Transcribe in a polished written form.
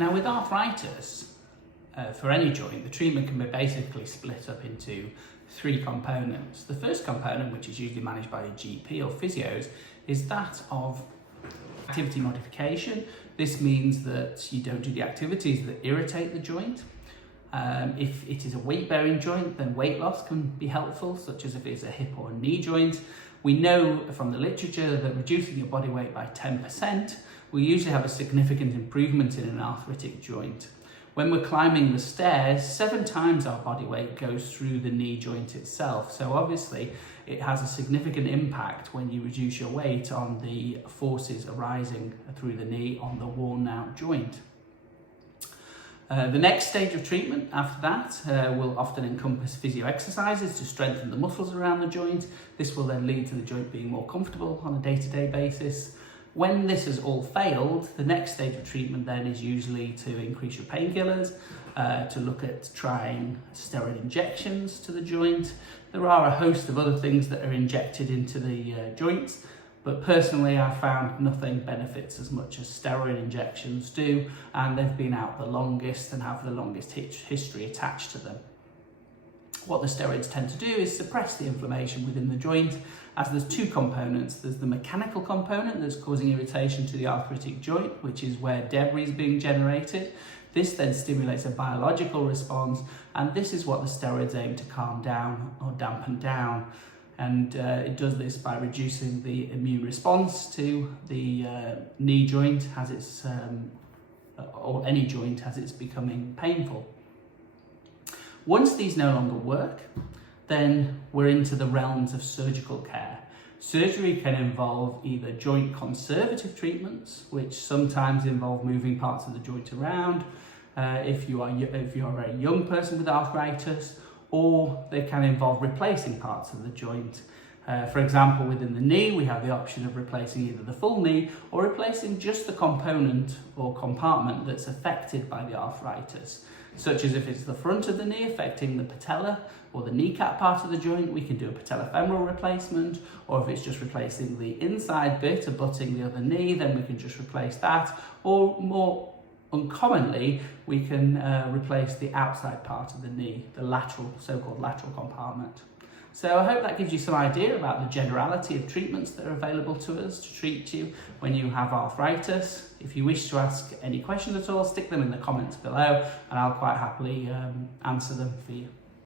Now with arthritis, for any joint, the treatment can be basically split up into three components. The first component, which is usually managed by a GP or physios, is that of activity modification. This means that you don't do the activities that irritate the joint. If it is a weight-bearing joint, then weight loss can be helpful, such as if it's a hip or a knee joint. We know from the literature that reducing your body weight by 10% will usually have a significant improvement in an arthritic joint. When we're climbing the stairs, 7 times our body weight goes through the knee joint itself. So obviously it has a significant impact when you reduce your weight on the forces arising through the knee on the worn out joint. The next stage of treatment after that will often encompass physio exercises to strengthen the muscles around the joint. This will then lead to the joint being more comfortable on a day-to-day basis. When this has all failed, the next stage of treatment then is usually to increase your painkillers, to look at trying steroid injections to the joint. There are a host of other things that are injected into the joints, but personally I found nothing benefits as much as steroid injections do, and they've been out the longest and have the longest history attached to them. What the steroids tend to do is suppress the inflammation within the joint, as there's two components. There's the mechanical component that's causing irritation to the arthritic joint, which is where debris is being generated. This then stimulates a biological response, and this is what the steroids aim to calm down or dampen down. And it does this by reducing the immune response to the knee joint as it's, or any joint as it's becoming painful. Once these no longer work, then we're into the realms of surgical care. Surgery can involve either joint conservative treatments, which sometimes involve moving parts of the joint around, if you're a very young person with arthritis, or they can involve replacing parts of the joint. For example, within the knee, we have the option of replacing either the full knee or replacing just the component or compartment that's affected by the arthritis, such as if it's the front of the knee affecting the patella or the kneecap part of the joint, we can do a patellofemoral replacement, or if it's just replacing the inside bit abutting the other knee, then we can just replace that, or more uncommonly, we can replace the outside part of the knee, the lateral, so-called lateral compartment. So I hope that gives you some idea about the generality of treatments that are available to us to treat you when you have arthritis. If you wish to ask any questions at all, stick them in the comments below and I'll quite happily answer them for you.